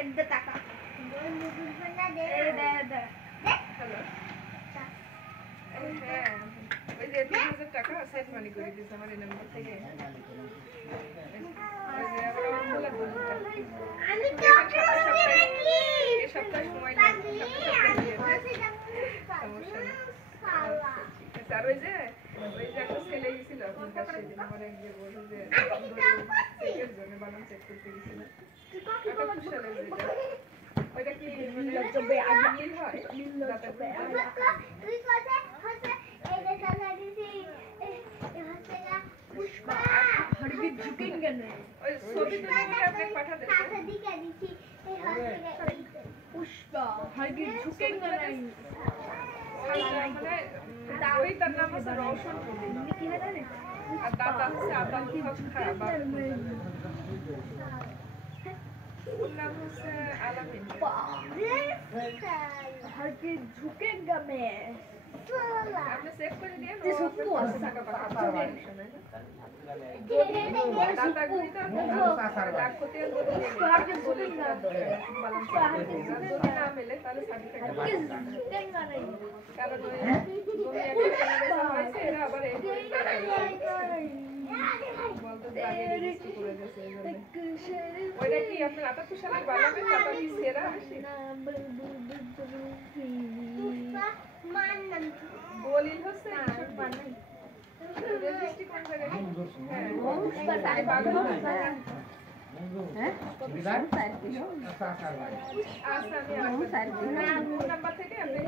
এদ্দা টাকা ওই যে 3000 টাকা সেট মানি করে দিয়েছে আমার এই নাম্বার থেকে। আমি তো এই সপ্তাহ সময় লাগবে, সমস্যা নেই। আর ওই যে একটা ছেলে গেছিল আপনার সেদিন আমার এক যে বলল যে চেকের জন্য বানান চেক করতে গেছিল ওইটা কি মানে মিল হয় তুই কথা হচ্ছে এই যে সালা দিছি হচ্ছে না পুষ্পা हरगिज झुकेंगे नहीं। ওই ছবি তুলে আপনি পাঠাতে টাকা দিকে দিছি এই হচ্ছে पुष्पा हरगिज झुकेंगे नहीं। মানে ওই তার নাম আছে রওশন কি হয় জানেন? আর দাদা হচ্ছে আতাল খারাপ ওর নাম হচ্ছে আলামিন। हरगिज झुकेंगे मैं। আপনি চেক করে দিয়ে যে সত্য আছে টাকা পাঠাতে দাদা গুলিতে লাখ কোটি हरगिज झुकेंगे না মেলে তাহলে সার্টিফিকেট हरगिज झुकेंगे नहीं। কারণ ওই জমি একটা কেনা হয়েছে এরা আবার এই বলতে আগে রেজিস্ট্রি করে দিয়েছে এই জন্য। ওইটা কি আপনার 78 সালের বানাবেন টাকা কি সেরা আসে দলিল হচ্ছে রেজিস্ট্রি কোন জায়গায় হ্যাঁ আচ্ছা আমি নাম্বার থেকে আপনি